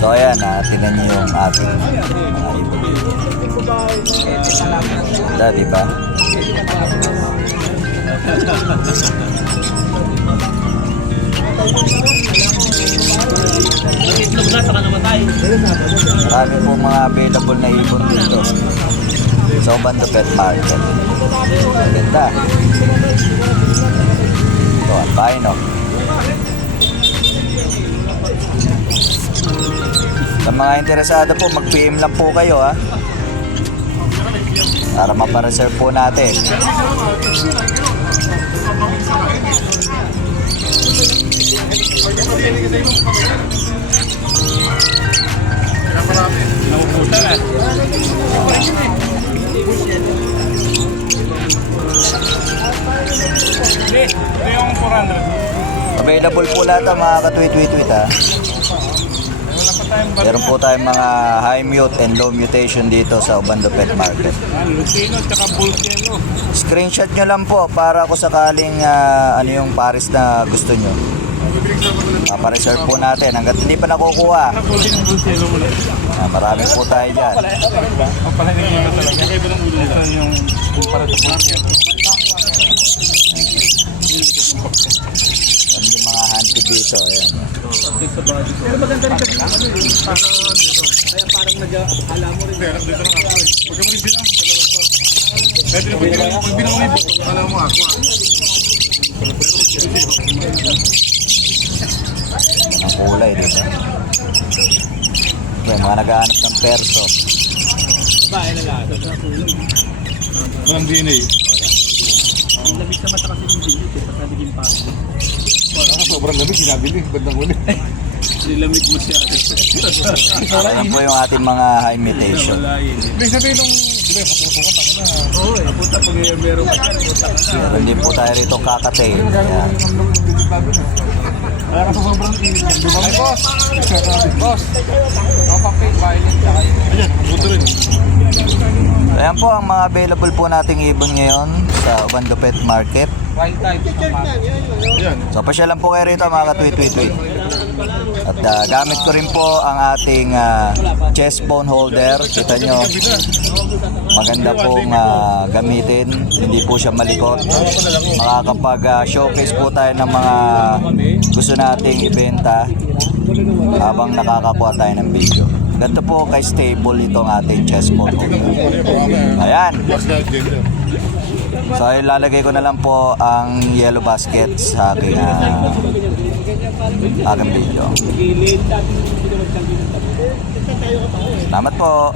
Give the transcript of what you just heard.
So ayan, tingnan niyo yung ating mga ibon. Ganda, diba? Marami po mga available na ibon dito sa Obando Pet Market. Ganda. Ito, albino. Sa mga interesado po, mag-PM lang po kayo para mapareserve po natin. Available po lahat mga katwit-wit-wit Meron po tayong mga high mute and low mutation dito sa Obando Pet Market. Screenshot nyo lang po para kung sakaling ano yung pares na gusto nyo. Papareserve po natin hanggat hindi pa nakukuha. Marami po tayo dyan. Yan yung mga hunted dito. Ayan. Pero maganda rin kasi kaya parang nag-akala mo rin. Pero dito na nga. Huwag ka mo rin bilang. Pwede na pag bilang mo rin. Akala mo ako. Ang kulay dito. Okay, mga naghahanap ng perso. Bahay na lahat. Walang DNA. Ang labis na mata kasi yung bilit eh. Pagka naging paso. Sobrang lamig, sinabili. Bandang uli. Nilamig mo siya. Ayan po yung ating mga high mutation. Ibig sabihin nung, di ba, kapuso ka, tanga na. Oo eh. Punta pag meron ka dyan, punta ka na. Meron din po tayo rito kakatail. Ayan. Kaya kasi sobrang init yan. Di ba? Ay, boss! Boss! Kapapay, violent ka kayo. Ayan, buto rin. Ayan po ang mga available po nating ibon ngayon sa Obando Pet Market. Wild type. Ayan. So pasyalan po kayo rito mga katwit-wit-wit. At gamit ko rin po ang ating chest bone holder. Kita nyo, maganda pong gamitin. Hindi po siya malikot. Makakapag showcase po tayo ng mga gusto nating ibenta habang nakakakuha tayo ng video. Ganito po kay stable itong ating chest bone holder. Ayan. So ilalagay ko na lang po ang yellow basket sa aking video. Salamat po.